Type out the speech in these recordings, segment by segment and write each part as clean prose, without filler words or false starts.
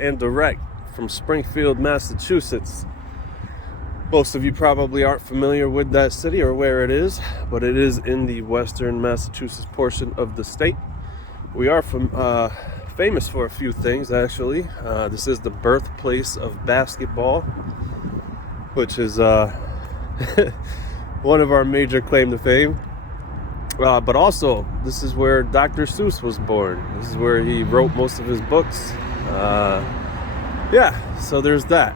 and direct from Springfield, Massachusetts. Most of you probably aren't familiar with that city or where it is, but it is in the western Massachusetts portion of the state. We are famous for a few things, actually. This is the birthplace of basketball, which is one of our major claim to fame. But also, this is where Dr. Seuss was born. This is where he wrote most of his books. So there's that.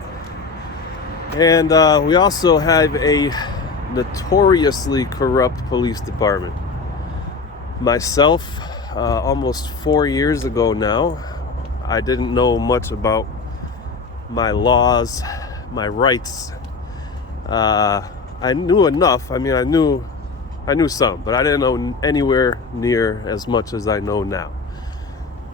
And we also have a notoriously corrupt police department. Myself, almost 4 years ago now, I didn't know much about my laws, my rights. I knew enough. I mean, I knew some, but I didn't know anywhere near as much as I know now.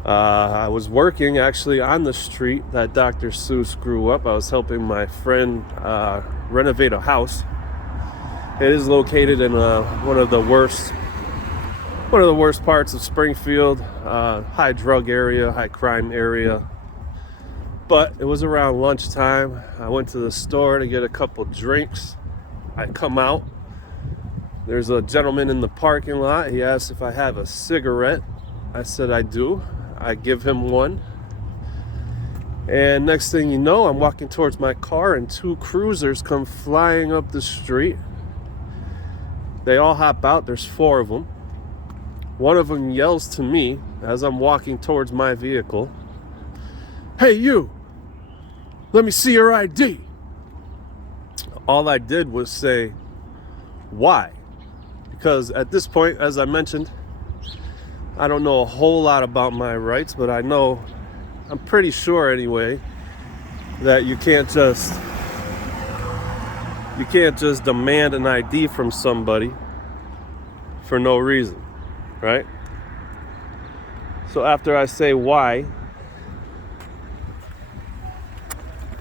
I was working actually on the street that Dr. Seuss grew up. I was helping my friend renovate a house. It is located in one of the worst parts of Springfield, high drug area, high crime area. But it was around lunchtime. I went to the store to get a couple drinks. I come out. There's a gentleman in the parking lot. He asked if I have a cigarette. I said I do. I give him one. And next thing you know, I'm walking towards my car and two cruisers come flying up the street. They all hop out. There's four of them. One of them yells to me as I'm walking towards my vehicle, "Hey you, let me see your ID." All I did was say, "Why?" Because at this point, as I mentioned, I don't know a whole lot about my rights, but I'm pretty sure anyway, that you can't just demand an ID from somebody for no reason, right? So after I say why,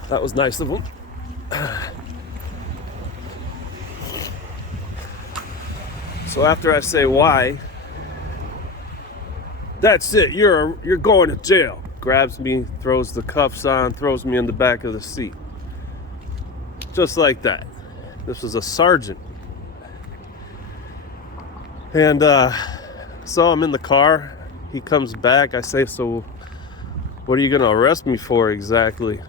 that was nice of them. So after I say why, "That's it, you're going to jail." Grabs me, throws the cuffs on, throws me in the back of the seat. Just like that. This was a sergeant. And so I'm in the car. He comes back. I say, "So what are you going to arrest me for exactly?"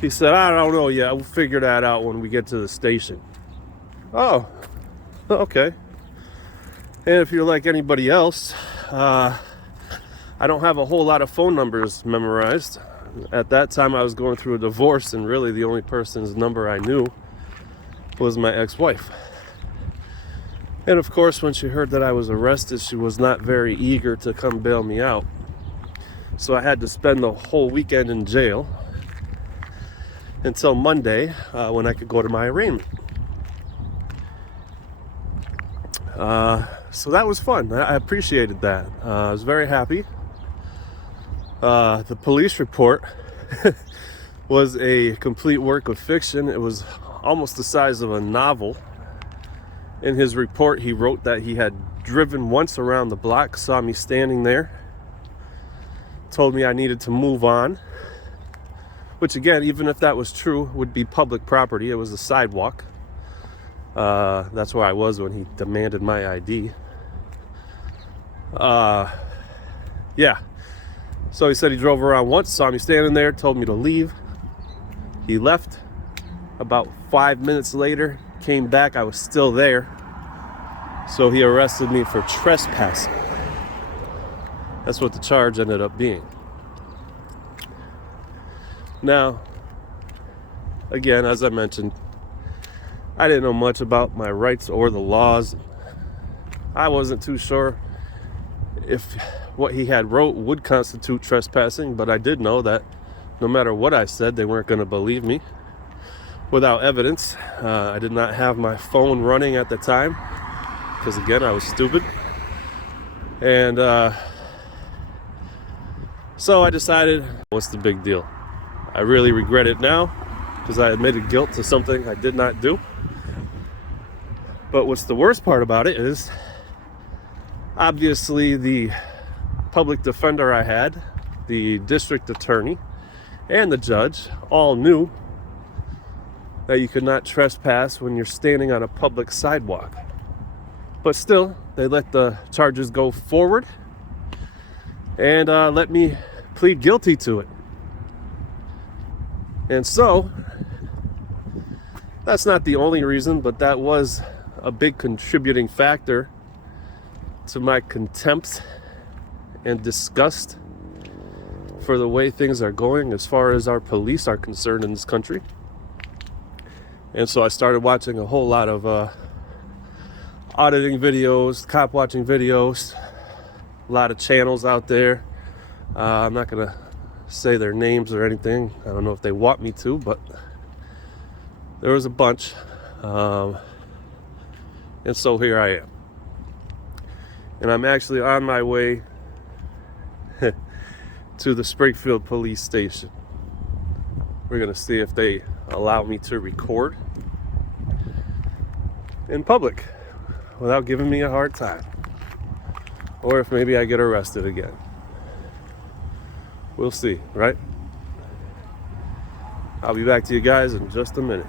He said, "I don't know yet. We'll figure that out when we get to the station." Oh, okay. And if you're like anybody else, I don't have a whole lot of phone numbers memorized. At that time, I was going through a divorce, and really the only person's number I knew was my ex-wife. And of course, when she heard that I was arrested, she was not very eager to come bail me out. So I had to spend the whole weekend in jail until Monday, when I could go to my arraignment. So that was fun. I appreciated that. I was very happy. The police report was a complete work of fiction. It was almost the size of a novel. In his report, he wrote that he had driven once around the block, saw me standing there, told me I needed to move on, which again, even if that was true, would be public property. It was a sidewalk. That's where I was when he demanded my ID. So he said he drove around once, saw me standing there, told me to leave. He left. About 5 minutes later, came back, I was still there. So he arrested me for trespassing. That's what the charge ended up being. Now, again, as I mentioned, I didn't know much about my rights or the laws. I wasn't too sure if what he had wrote would constitute trespassing, but I did know that no matter what I said, they weren't going to believe me without evidence. I did not have my phone running at the time because, again, I was stupid. And so I decided, what's the big deal? I really regret it now because I admitted guilt to something I did not do. But what's the worst part about it is, obviously, the public defender I had the district attorney and the judge all knew that you could not trespass when you're standing on a public sidewalk. But still, they let the charges go forward and let me plead guilty to it. And so, that's not the only reason, but that was a big contributing factor to my contempt and disgust for the way things are going as far as our police are concerned in this country. And so I started watching a whole lot of auditing videos, cop watching videos, a lot of channels out there. I'm not going to say their names or anything. I don't know if they want me to, but there was a bunch. And so here I am. And I'm actually on my way to the Springfield police station. We're going to see if they allow me to record in public without giving me a hard time. Or if maybe I get arrested again. We'll see, right? I'll be back to you guys in just a minute.